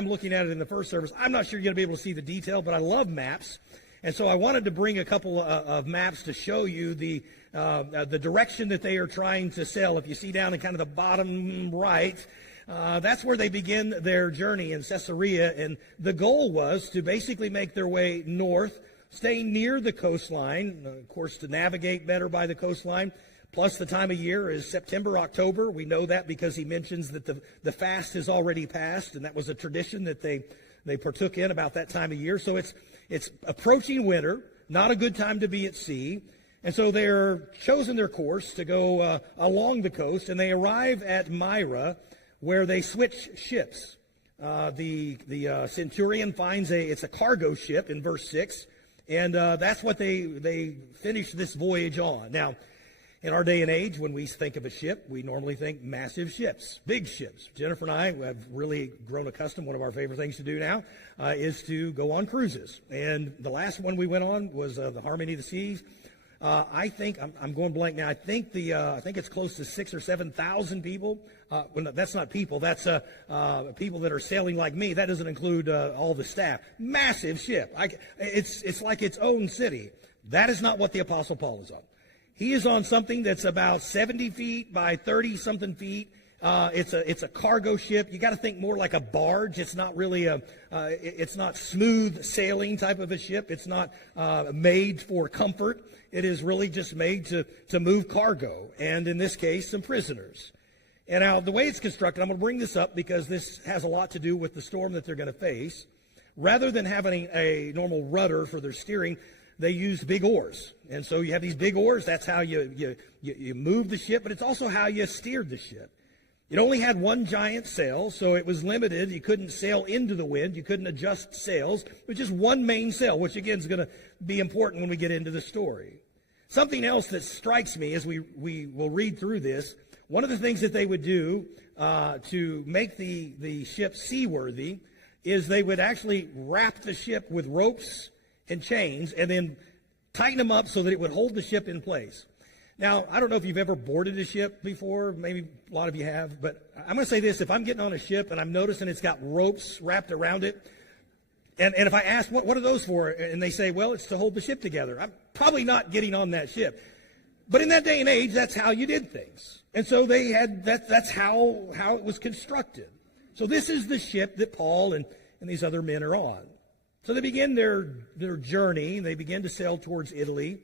I'm looking at it in the first service. I'm not sure you're going to be able to see the detail, but I love maps. And so I wanted to bring a couple of maps to show you the direction that they are trying to sail. If you see down in kind of the bottom right, that's where they begin their journey in Caesarea. And the goal was to basically make their way north, stay near the coastline, of course, to navigate better by the coastline. Plus, the time of year is September, October. We know that because he mentions that the fast has already passed, and that was a tradition that they partook in about that time of year. So it's approaching winter, not a good time to be at sea. And so they're chosen their course to go along the coast, and they arrive at Myra, where they switch ships. The centurion finds it's a cargo ship in verse 6, and that's what they finish this voyage on. Now, in our day and age, when we think of a ship, we normally think massive ships, big ships. Jennifer and I have really grown accustomed. One of our favorite things to do now is to go on cruises. And the last one we went on was the Harmony of the Seas. I think I'm going blank now. I think it's close to 6,000 or 7,000 people. Well, that's not people. That's people that are sailing like me. That doesn't include all the staff. Massive ship. It's like its own city. That is not what the Apostle Paul is on. He is on something that's about 70 feet by 30-something feet. It's a cargo ship. You got to think more like a barge. It's not really it's not smooth sailing type of a ship. It's not made for comfort. It is really just made to move cargo, and in this case, some prisoners. And now the way it's constructed, I'm going to bring this up because this has a lot to do with the storm that they're going to face. Rather than having a normal rudder for their steering, they used big oars. And so you have these big oars. That's how you move the ship, but it's also how you steered the ship. It only had one giant sail, so it was limited. You couldn't sail into the wind. You couldn't adjust sails. It was just one main sail, which, again, is going to be important when we get into the story. Something else that strikes me as we will read through this, one of the things that they would do to make the ship seaworthy is they would actually wrap the ship with ropes and chains and then tighten them up so that it would hold the ship in place. Now, I don't know if you've ever boarded a ship before. Maybe a lot of you have. But I'm going to say this. If I'm getting on a ship and I'm noticing it's got ropes wrapped around it, and if I ask, what are those for? And they say, well, it's to hold the ship together. I'm probably not getting on that ship. But in that day and age, that's how you did things. And so they had that's how it was constructed. So this is the ship that Paul and these other men are on. So they begin their journey. They begin to sail towards Italy.